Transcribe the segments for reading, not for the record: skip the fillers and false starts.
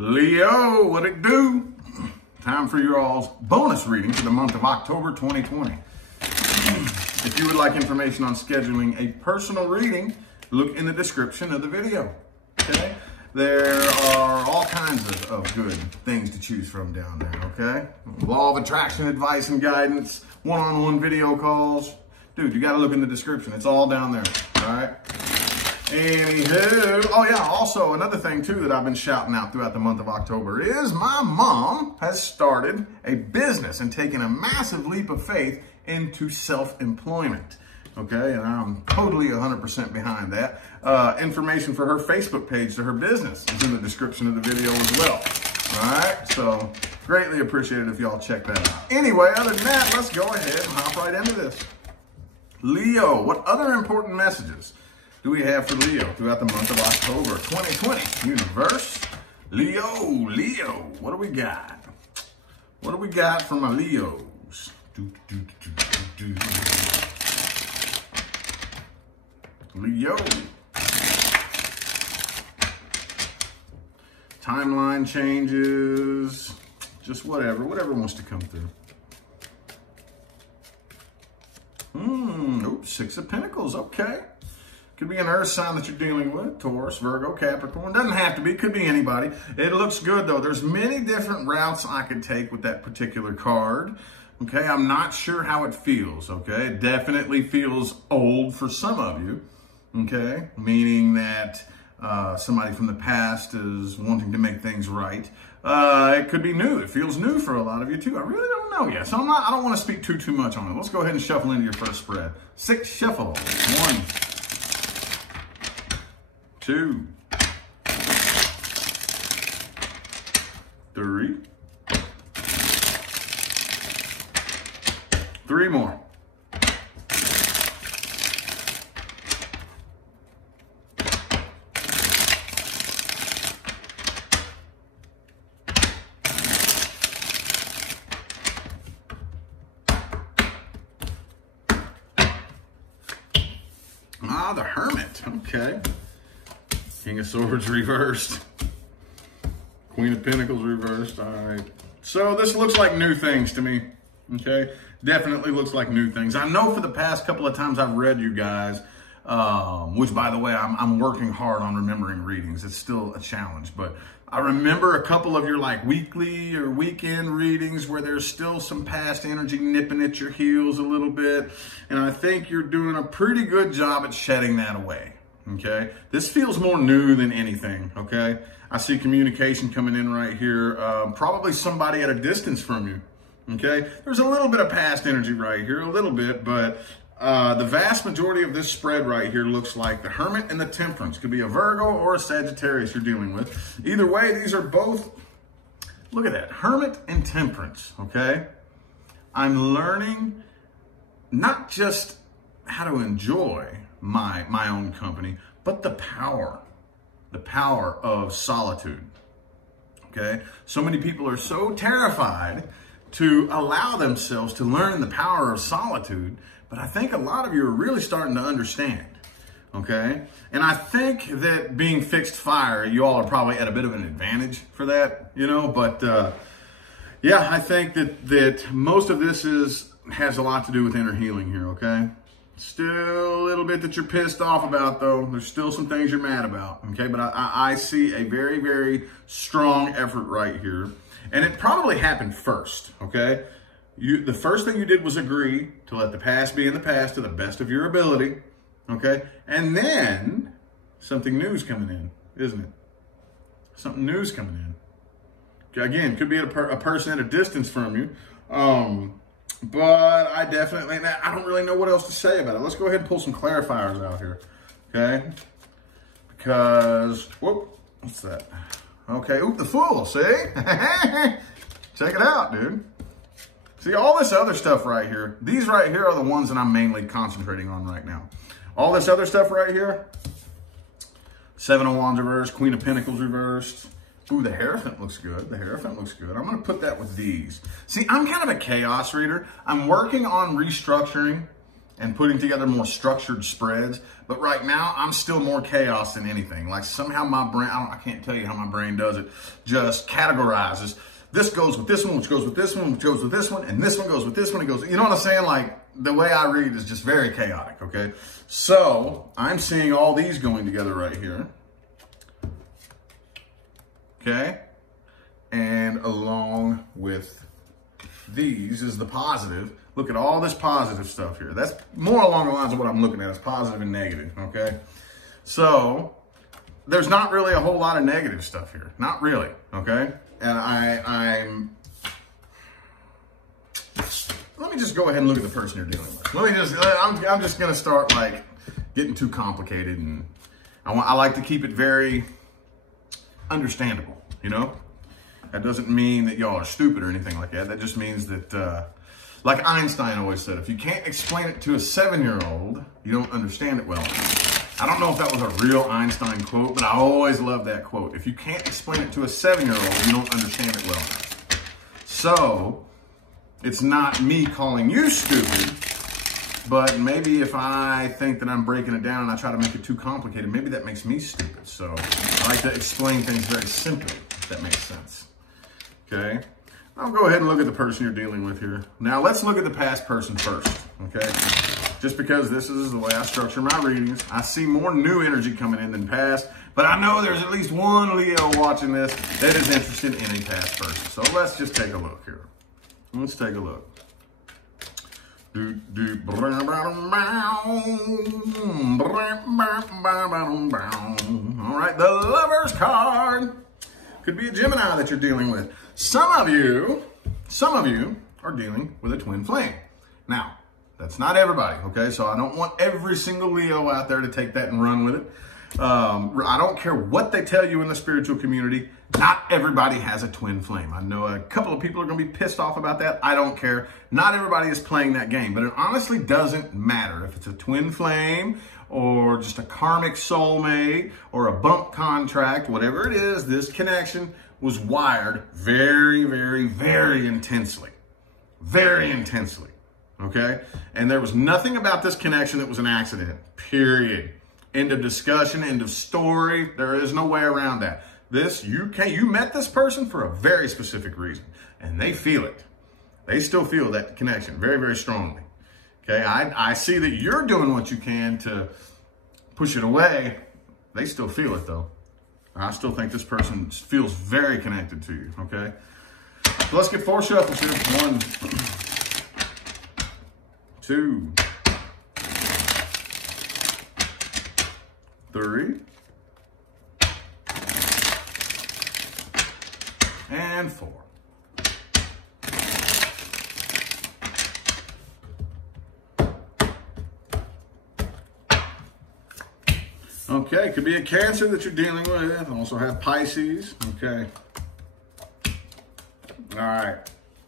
Leo, what it do? Time for your all's bonus reading for the month of October 2020. If you would like information on scheduling a personal reading, look in the description of the video, okay? There are all kinds of good things to choose from down there, okay? Law of attraction advice and guidance, one-on-one video calls. Dude, you gotta look in the description. It's all down there, all right? Anywho, oh yeah, also another thing too that I've been shouting out throughout the month of October is my mom has started a business and taken a massive leap of faith into self-employment. Okay, and I'm totally 100% behind that. Information for her Facebook page to her business is in the description of the video as well. All right, so greatly appreciated if y'all check that out. Anyway, other than that, let's go ahead and hop right into this. Leo, what other important messages do we have for Leo throughout the month of October 2020? Universe, Leo, what do we got? What do we got for my Leos? Leo. Timeline changes, just whatever wants to come through. Oops, Six of Pentacles, okay. Could be an earth sign that you're dealing with, Taurus, Virgo, Capricorn. Doesn't have to be, could be anybody. It looks good though. There's many different routes I could take with that particular card. Okay, I'm not sure how it feels, okay? It definitely feels old for some of you, okay? Meaning that somebody from the past is wanting to make things right. It could be new. It feels new for a lot of you too. I really don't know yet. So I don't want to speak too much on it. Let's go ahead and shuffle into your first spread. 6 shuffle. 1, 2, 3. 3 more. Ah, the Hermit. Okay. King of Swords reversed. Queen of Pentacles reversed. All right. So this looks like new things to me. Okay. Definitely looks like new things. I know for the past couple of times I've read you guys, which by the way, I'm working hard on remembering readings. It's still a challenge, but I remember a couple of your like weekly or weekend readings where there's still some past energy nipping at your heels a little bit. And I think you're doing a pretty good job at shedding that away. Okay. This feels more new than anything. Okay. I see communication coming in right here. Probably somebody at a distance from you. Okay, there's a little bit of past energy right here, a little bit, but the vast majority of this spread right here looks like the Hermit and the Temperance. Could be a Virgo or a Sagittarius you're dealing with. Either way, these are both, look at that, Hermit and Temperance, okay? I'm learning not just how to enjoy my own company, but the power of solitude, okay? So many people are so terrified to allow themselves to learn the power of solitude, but I think a lot of you are really starting to understand, okay? And I think that being fixed fire, you all are probably at a bit of an advantage for that, you know, but yeah, I think that most of this has a lot to do with inner healing here, okay? Still a little bit that you're pissed off about though. There's still some things you're mad about, okay? But I see a very, very strong effort right here. And it probably happened first, okay? The first thing you did was agree to let the past be in the past to the best of your ability, okay? And then something new's coming in, isn't it? Something new's coming in. Again, could be a person at a distance from you. But I don't really know what else to say about it. Let's go ahead and pull some clarifiers out here, okay? Because, whoop, what's that? Okay, oop, the Fool, see? Check it out, dude. See, all this other stuff right here, these right here are the ones that I'm mainly concentrating on right now. All this other stuff right here, 7 of Wands reversed, Queen of Pentacles reversed. Ooh, the Hierophant looks good. The Hierophant looks good. I'm going to put that with these. See, I'm kind of a chaos reader. I'm working on restructuring and putting together more structured spreads. But right now, I'm still more chaos than anything. Like somehow my brain, I can't tell you how my brain does it, just categorizes. This goes with this one, which goes with this one, which goes with this one, and this one goes with this one. It goes, you know what I'm saying? Like the way I read is just very chaotic, okay? So I'm seeing all these going together right here. Okay? And along with these is the positive. Look at all this positive stuff here. That's more along the lines of what I'm looking at. It's positive and negative, okay? So there's not really a whole lot of negative stuff here. Not really, okay? And let me just go ahead and look at the person you're dealing with. I'm just gonna start like getting too complicated, and I like to keep it very understandable, you know? That doesn't mean that y'all are stupid or anything like that. That just means that, like Einstein always said, if you can't explain it to a 7-year-old, you don't understand it well enough. I don't know if that was a real Einstein quote, but I always love that quote. If you can't explain it to a 7-year-old, you don't understand it well enough. So, it's not me calling you stupid, but maybe if I think that I'm breaking it down and I try to make it too complicated, maybe that makes me stupid. So, I like to explain things very simply, if that makes sense. Okay? I'll go ahead and look at the person you're dealing with here. Now, let's look at the past person first, okay? Just because this is the way I structure my readings. I see more new energy coming in than past, but I know there's at least one Leo watching this that is interested in a past person. So let's just take a look here. Let's take a look. All right, the Lover's card. Could be a Gemini that you're dealing with. Some of you are dealing with a twin flame. Now, that's not everybody, okay? So I don't want every single Leo out there to take that and run with it. I don't care what they tell you in the spiritual community. Not everybody has a twin flame. I know a couple of people are going to be pissed off about that. I don't care. Not everybody is playing that game, but it honestly doesn't matter if it's a twin flame or just a karmic soulmate or a bump contract, whatever it is. This connection was wired very, very, very intensely. Very intensely, okay? And there was nothing about this connection that was an accident, period. End of discussion, end of story. There is no way around that. You met this person for a very specific reason, and they feel it. They still feel that connection very, very strongly. Okay, I see that you're doing what you can to push it away. They still feel it though. I still think this person feels very connected to you, okay? So let's get 4 shuffles here. 1, 2, 3, and 4. Okay, could be a Cancer that you're dealing with. Also have Pisces. Okay. All right.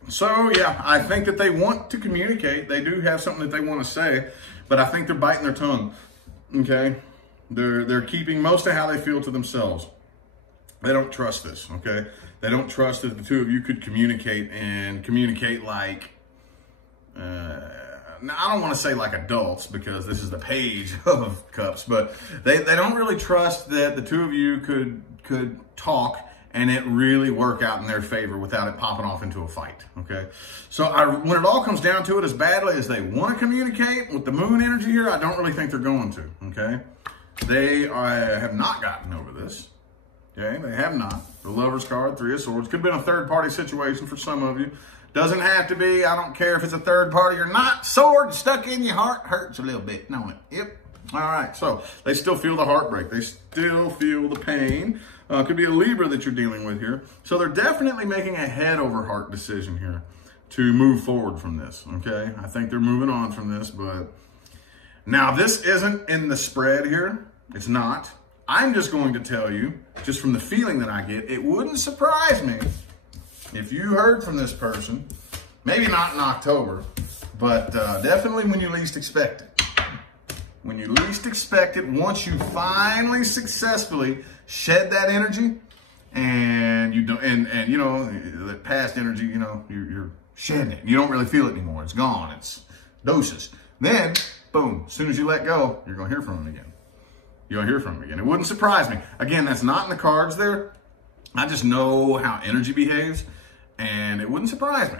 So, yeah, I think that they want to communicate. They do have something that they want to say, but I think they're biting their tongue. Okay? They're keeping most of how they feel to themselves. They don't trust this, okay? They don't trust that the two of you could communicate and communicate like, now I don't want to say like adults because this is the Page of Cups, but they don't really trust that the two of you could talk and it really work out in their favor without it popping off into a fight, okay? So when it all comes down to it, as badly as they want to communicate with the moon energy here, I don't really think they're going to, okay? They have not gotten over this. Okay, they have not. The Lover's card, 3 of Swords. Could have been a third-party situation for some of you. Doesn't have to be. I don't care if it's a third party or not. Sword stuck in your heart hurts a little bit, don't it? Yep. All right, so they still feel the heartbreak. They still feel the pain. Could be a Libra that you're dealing with here. So they're definitely making a head-over-heart decision here to move forward from this, okay? I think they're moving on from this, but now this isn't in the spread here. It's not. I'm just going to tell you, just from the feeling that I get, it wouldn't surprise me if you heard from this person, maybe not in October, but definitely when you least expect it. When you least expect it, once you finally successfully shed that energy, and you don't, and you know, that past energy, you know, you're shedding it. You don't really feel it anymore. It's gone. It's doses. Then boom. As soon as you let go, you're going to hear from him again. You'll hear from him again. It wouldn't surprise me. Again, that's not in the cards there. I just know how energy behaves, and it wouldn't surprise me.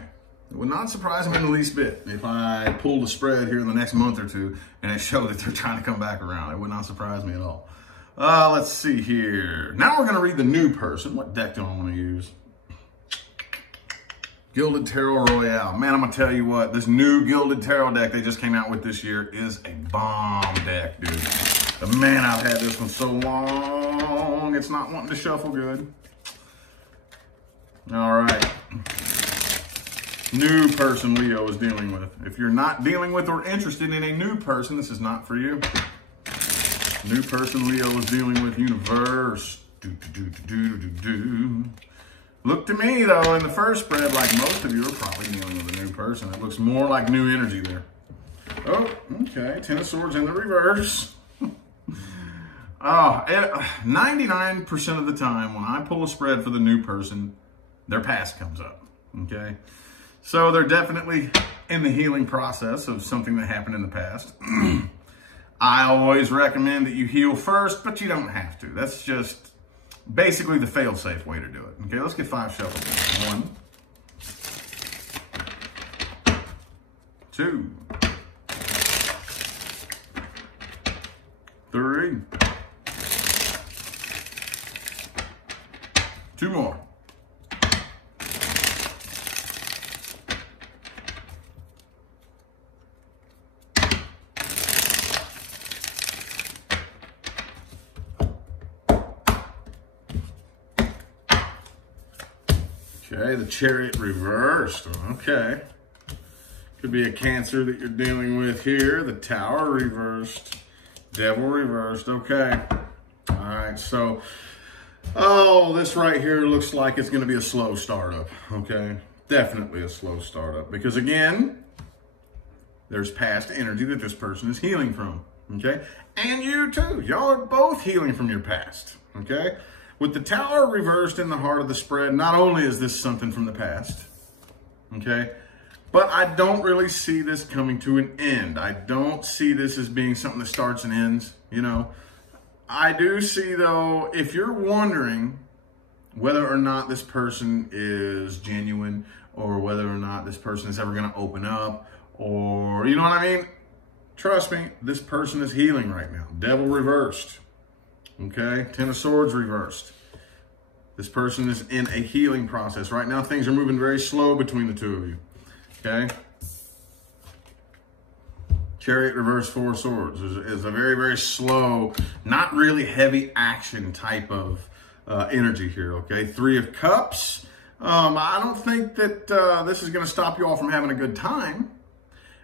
It would not surprise me in the least bit if I pulled a spread here in the next month or two and it showed that they're trying to come back around. It would not surprise me at all. Let's see here. Now we're going to read the new person. What deck do I want to use? Gilded Tarot Royale. Man, I'm going to tell you what. This new Gilded Tarot deck they just came out with this year is a bomb deck, dude. But man, I've had this one so long. It's not wanting to shuffle good. All right. New person Leo is dealing with. If you're not dealing with or interested in a new person, this is not for you. New person Leo is dealing with. Universe. Look to me, though, in the first spread, like most of you are probably dealing with a new person. It looks more like new energy there. Oh, okay. 10 of Swords in the reverse. 99% of the time when I pull a spread for the new person, their past comes up, okay? So they're definitely in the healing process of something that happened in the past. I always recommend that you heal first, but you don't have to. That's just basically the fail-safe way to do it. Okay, let's get 5 shuffles. 1, 2, 3, 2 more. Okay, the Chariot reversed. Okay. Could be a Cancer that you're dealing with here. The Tower reversed. Devil reversed. Okay. All right, so, this right here looks like it's going to be a slow startup. Okay. Definitely a slow startup. Because again, there's past energy that this person is healing from. Okay. And you too. Y'all are both healing from your past. Okay. With the Tower reversed in the heart of the spread, not only is this something from the past, okay, but I don't really see this coming to an end. I don't see this as being something that starts and ends, you know. I do see, though, if you're wondering whether or not this person is genuine or whether or not this person is ever going to open up or, you know what I mean? Trust me, this person is healing right now. Devil reversed. Okay, 10 of Swords reversed. This person is in a healing process. Right now, things are moving very slow between the two of you. Okay? Chariot reversed, 4 of Swords is a very, very slow, not really heavy action type of energy here. Okay? 3 of Cups. I don't think that this is going to stop you all from having a good time.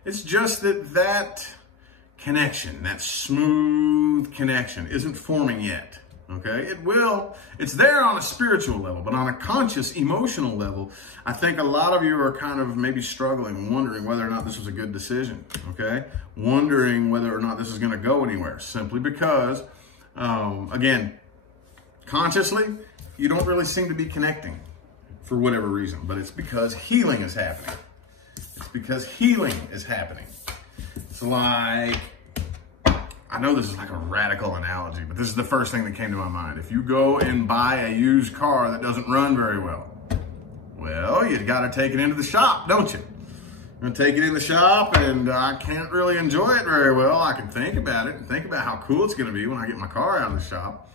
It's just that connection, that smooth connection isn't forming yet, okay? It will. It's there on a spiritual level, but on a conscious, emotional level, I think a lot of you are kind of maybe struggling, wondering whether or not this was a good decision, okay? Wondering whether or not this is going to go anywhere, simply because, again, consciously, you don't really seem to be connecting for whatever reason, but it's because healing is happening. It's because healing is happening. It's like, I know this is like a radical analogy, but this is the first thing that came to my mind. If you go and buy a used car that doesn't run very well, you got to take it into the shop, don't you? I'm going to take it in the shop, and I can't really enjoy it very well. I can think about it and think about how cool it's going to be when I get my car out of the shop.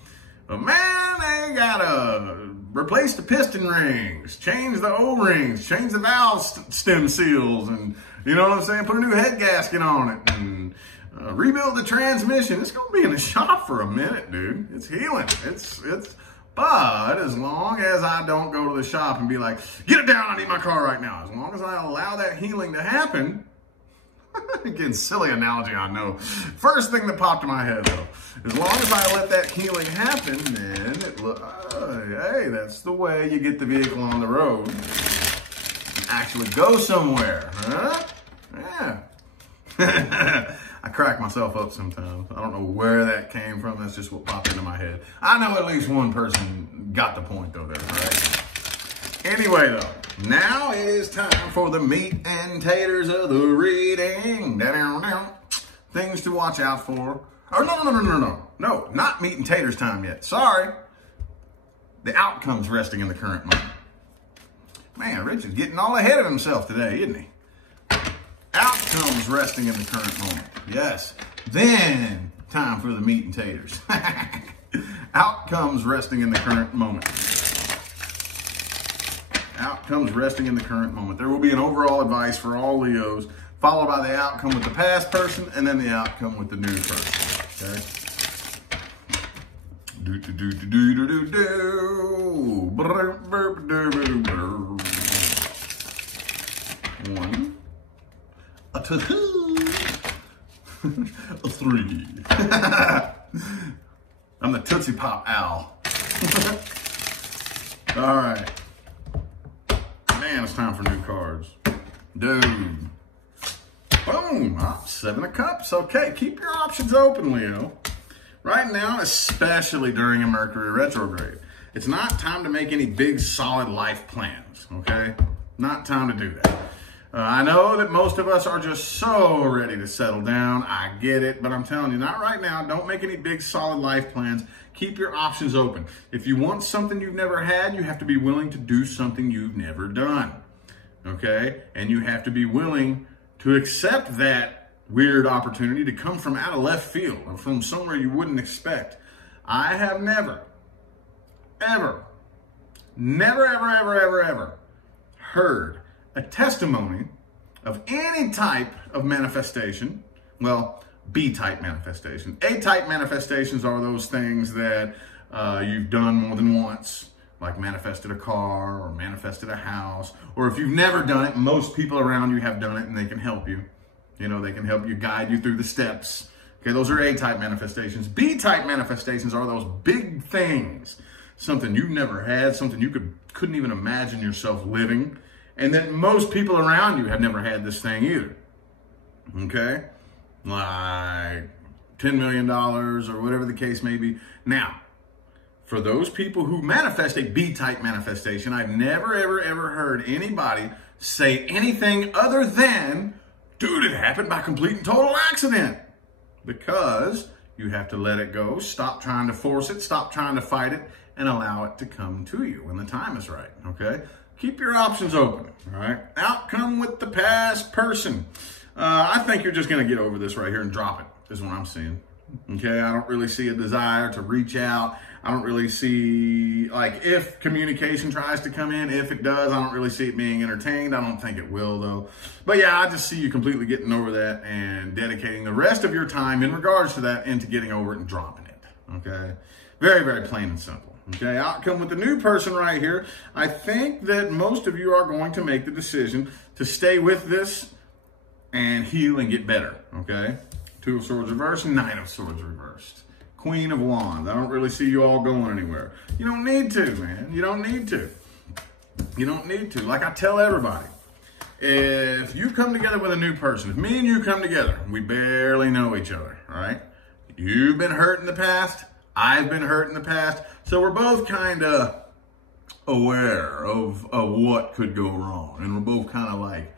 But man, they got to replace the piston rings, change the O-rings, change the valve stem seals, and you know what I'm saying? Put a new head gasket on it and rebuild the transmission. It's going to be in the shop for a minute, dude. It's healing. But as long as I don't go to the shop and be like, get it down, I need my car right now. As long as I allow that healing to happen, again, silly analogy, I know. First thing that popped in my head, though. As long as I let that healing happen, then hey, that's the way you get the vehicle on the road. Actually go somewhere, huh? Yeah. I crack myself up sometimes. I don't know where that came from. That's just what popped into my head. I know at least one person got the point, though, there, right? Anyway, though, now it is time for the meat and taters of the reading. things to watch out for. Oh, no, not meat and taters time yet. Sorry. The outcomes resting in the current moment. Man, Rich is getting all ahead of himself today, isn't he? Outcomes resting in the current moment. Yes. Then, time for the meat and taters. Outcomes resting in the current moment. Outcomes resting in the current moment. There will be an overall advice for all Leos, followed by the outcome with the past person, and then the outcome with the new person. Okay? One. A two. A three. I'm the Tootsie Pop Owl. All right. Man, it's time for new cards. Dude. Boom. Oh, 7 of Cups. Okay, keep your options open, Leo. Right now, especially during a Mercury retrograde, it's not time to make any big, solid life plans, okay? Not time to do that. I know that most of us are just so ready to settle down. I get it, but I'm telling you, not right now. Don't make any big, solid life plans. Keep your options open. If you want something you've never had, you have to be willing to do something you've never done, okay? And you have to be willing to accept that weird opportunity to come from out of left field or from somewhere you wouldn't expect. I have never heard a testimony of any type of manifestation. Well, B-type manifestation. A-type manifestations are those things that you've done more than once, like manifested a car or manifested a house. Or if you've never done it, most people around you have done it and they can help you. You know, they can help you, guide you through the steps. Okay, those are A-type manifestations. B-type manifestations are those big things. Something you've never had, something you couldn't even imagine yourself living. And that most people around you have never had this thing either. Okay? Like $10 million or whatever the case may be. Now, for those people who manifest a B-type manifestation, I've never, ever heard anybody say anything other than, dude, it happened by complete and total accident. Because you have to let it go, stop trying to force it, stop trying to fight it, and allow it to come to you when the time is right, okay? Keep your options open, all right? Outcome with the past person. I think you're just going to get over this right here and drop it, is what I'm seeing. Okay, I don't really see a desire to reach out. I don't really see, like, if communication tries to come in, if it does, I don't really see it being entertained. I don't think it will, though. But yeah, I just see you completely getting over that and dedicating the rest of your time in regards to that into getting over it and dropping it, okay? Very, very plain and simple. Okay, outcome with the new person right here. I think that most of you are going to make the decision to stay with this and heal and get better, okay? 2 of Swords reversed, 9 of Swords reversed. Queen of Wands. I don't really see you all going anywhere. You don't need to, man. You don't need to. You don't need to. Like I tell everybody, if you come together with a new person, if me and you come together, we barely know each other, all right? You've been hurt in the past. I've been hurt in the past. So we're both kind of aware of what could go wrong. And we're both kind of like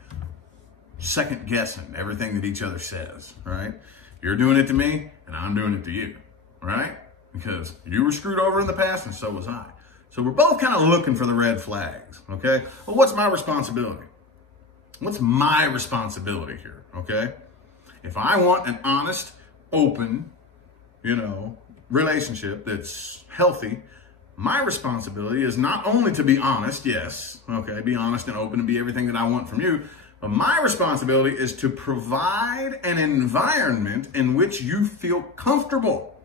second guessing everything that each other says, right? You're doing it to me and I'm doing it to you, right? Because you were screwed over in the past and so was I. So we're both kind of looking for the red flags, okay? Well, what's my responsibility? What's my responsibility here, okay? If I want an honest, open, relationship that's healthy, my responsibility is not only to be honest, yes, okay, be honest and open and be everything that I want from you, but my responsibility is to provide an environment in which you feel comfortable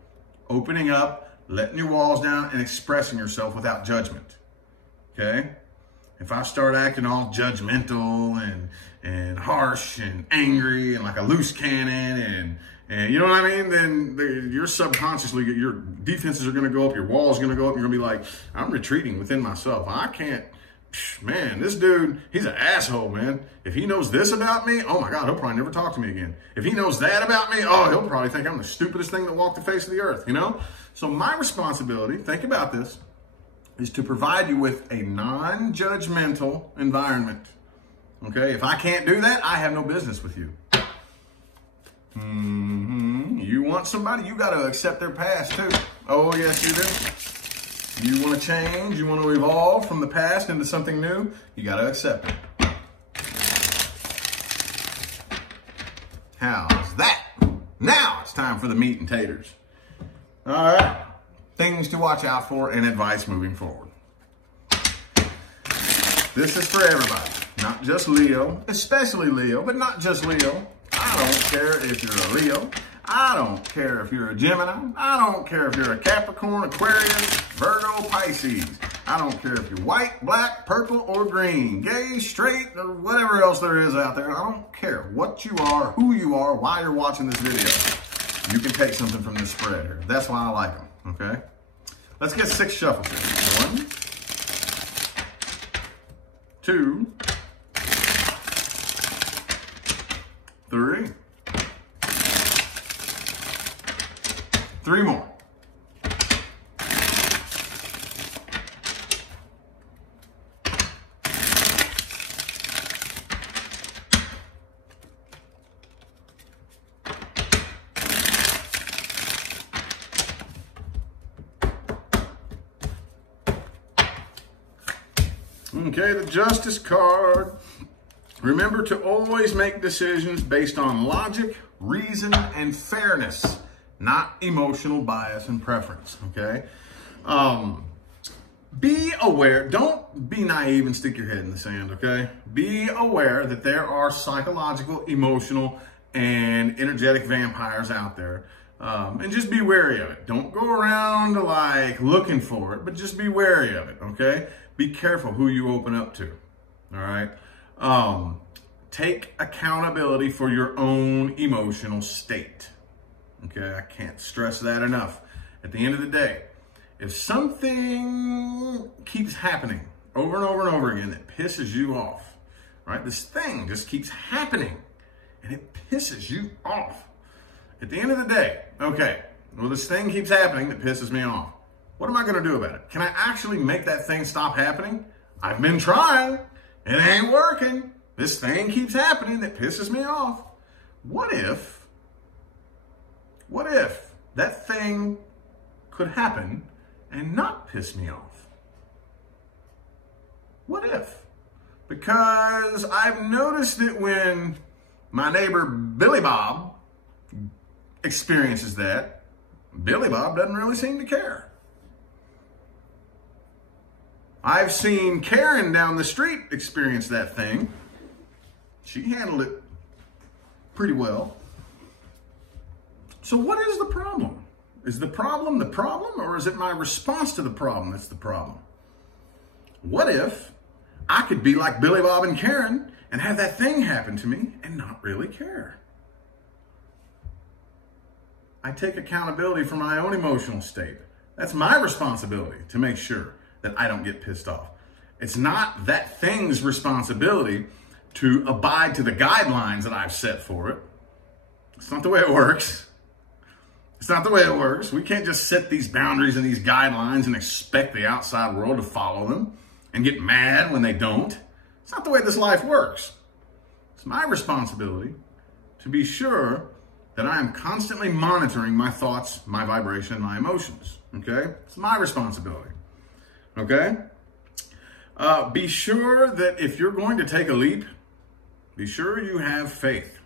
opening up, letting your walls down, and expressing yourself without judgment, okay? If I start acting all judgmental and harsh and angry and like a loose cannon and you know what I mean? Then you're subconsciously, your defenses are going to go up, your wall's going to go up, and you're going to be like, I'm retreating within myself. I can't, man, this dude, he's an asshole, man. If he knows this about me, oh my God, he'll probably never talk to me again. If he knows that about me, oh, he'll probably think I'm the stupidest thing that walked the face of the earth, So my responsibility, think about this, is to provide you with a non-judgmental environment. Okay, if I can't do that, I have no business with you. You want somebody, you got to accept their past too. Oh, yes, you do. You want to change, you want to evolve from the past into something new, you got to accept it. How's that? Now it's time for the meat and taters. All right. Things to watch out for and advice moving forward. This is for everybody, not just Leo, especially Leo, but not just Leo. I don't care if you're a Leo. I don't care if you're a Gemini. I don't care if you're a Capricorn, Aquarius, Virgo, Pisces. I don't care if you're white, black, purple, or green, gay, straight, or whatever else there is out there. I don't care what you are, who you are, why you're watching this video. You can take something from this spread here. That's why I like them, okay? Let's get 6 shuffles here. 1, 2, 3. 3 more. Okay, the Justice card. Remember to always make decisions based on logic, reason, and fairness, not emotional bias and preference, okay? Be aware, don't be naive and stick your head in the sand, okay? Be aware that there are psychological, emotional, and energetic vampires out there. And just be wary of it. Don't go around like looking for it, but just be wary of it, okay? Be careful who you open up to, all right? Take accountability for your own emotional state, okay? I can't stress that enough. At the end of the day, if something keeps happening over and over and over again that pisses you off, right? This thing just keeps happening and it pisses you off. At the end of the day, okay, well, this thing keeps happening that pisses me off. What am I gonna do about it? Can I actually make that thing stop happening? I've been trying, it ain't working. This thing keeps happening that pisses me off. What if that thing could happen and not piss me off? What if? Because I've noticed that when my neighbor Billy Bob experiences that, Billy Bob doesn't really seem to care. I've seen Karen down the street experience that thing. She handled it pretty well. So what is the problem? Is the problem, or is it my response to the problem that's the problem? What if I could be like Billy Bob and Karen and have that thing happen to me and not really care? I take accountability for my own emotional state. That's my responsibility to make sure that I don't get pissed off. It's not that thing's responsibility to abide to the guidelines that I've set for it. It's not the way it works. It's not the way it works. We can't just set these boundaries and these guidelines and expect the outside world to follow them and get mad when they don't. It's not the way this life works. It's my responsibility to be sure that I am constantly monitoring my thoughts, my vibration, and my emotions, okay? It's my responsibility, okay? Be sure that if you're going to take a leap, be sure you have faith.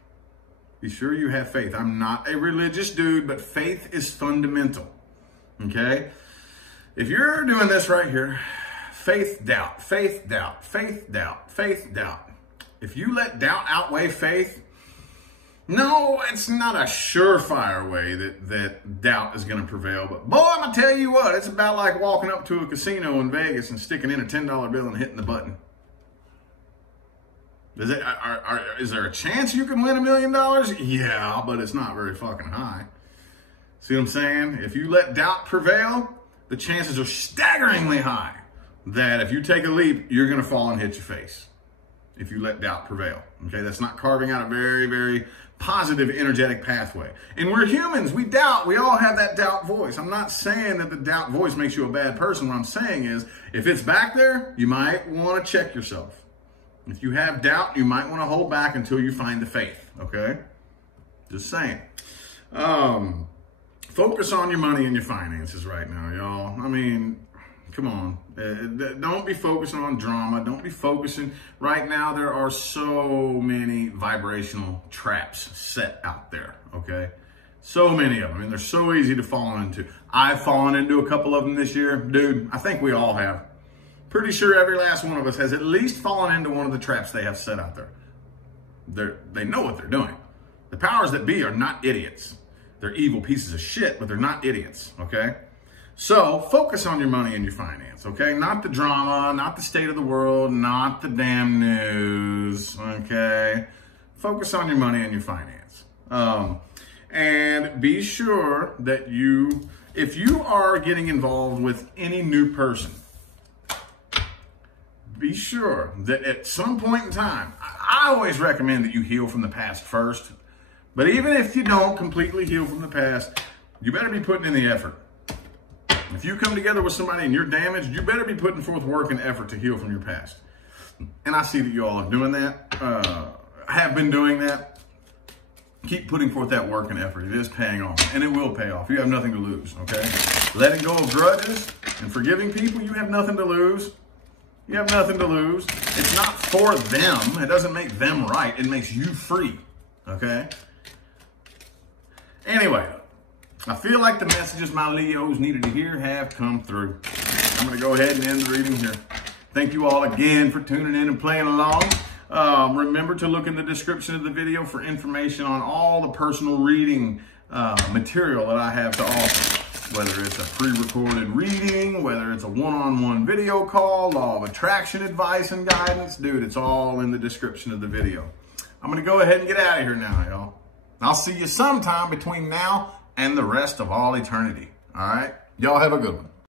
Be sure you have faith. I'm not a religious dude, but faith is fundamental, okay? If you're doing this right here, faith, doubt, faith, doubt, faith, doubt, faith, doubt. If you let doubt outweigh faith, no, it's not a surefire way that doubt is going to prevail. But boy, I'm going to tell you what, it's about like walking up to a casino in Vegas and sticking in a $10 bill and hitting the button. Is there a chance you can win $1 million? Yeah, but it's not very fucking high. See what I'm saying? If you let doubt prevail, the chances are staggeringly high that if you take a leap, you're going to fall and hit your face. If you let doubt prevail. Okay, that's not carving out a very, very positive energetic pathway. And we're humans, we doubt, we all have that doubt voice. I'm not saying that the doubt voice makes you a bad person. What I'm saying is, if it's back there, you might want to check yourself. If you have doubt, you might want to hold back until you find the faith, okay? Just saying. Focus on your money and your finances right now, y'all. I mean, come on. Don't be focusing on drama. Don't be focusing. Right now, there are so many vibrational traps set out there, okay? So many of them, and they're so easy to fall into. I've fallen into a couple of them this year. Dude, I think we all have. Pretty sure every last one of us has at least fallen into one of the traps they have set out there. They know what they're doing. The powers that be are not idiots. They're evil pieces of shit, but they're not idiots, okay? So focus on your money and your finance, okay? Not the drama, not the state of the world, not the damn news, okay? Focus on your money and your finance. And be sure that if you are getting involved with any new person, be sure that at some point in time, I always recommend that you heal from the past first. But even if you don't completely heal from the past, you better be putting in the effort. If you come together with somebody and you're damaged, you better be putting forth work and effort to heal from your past. And I see that you all are doing that, have been doing that. Keep putting forth that work and effort. It is paying off, and it will pay off. You have nothing to lose, okay? Letting go of grudges and forgiving people, you have nothing to lose. You have nothing to lose. It's not for them. It doesn't make them right. It makes you free, okay? Anyway, I feel like the messages my Leos needed to hear have come through. I'm going to go ahead and end the reading here. Thank you all again for tuning in and playing along. Remember to look in the description of the video for information on all the personal reading material that I have to offer. Whether it's a pre-recorded reading, whether it's a one-on-one video call, law of attraction advice and guidance. Dude, it's all in the description of the video. I'm going to go ahead and get out of here now, y'all. I'll see you sometime between now and the rest of all eternity. All right? Y'all have a good one.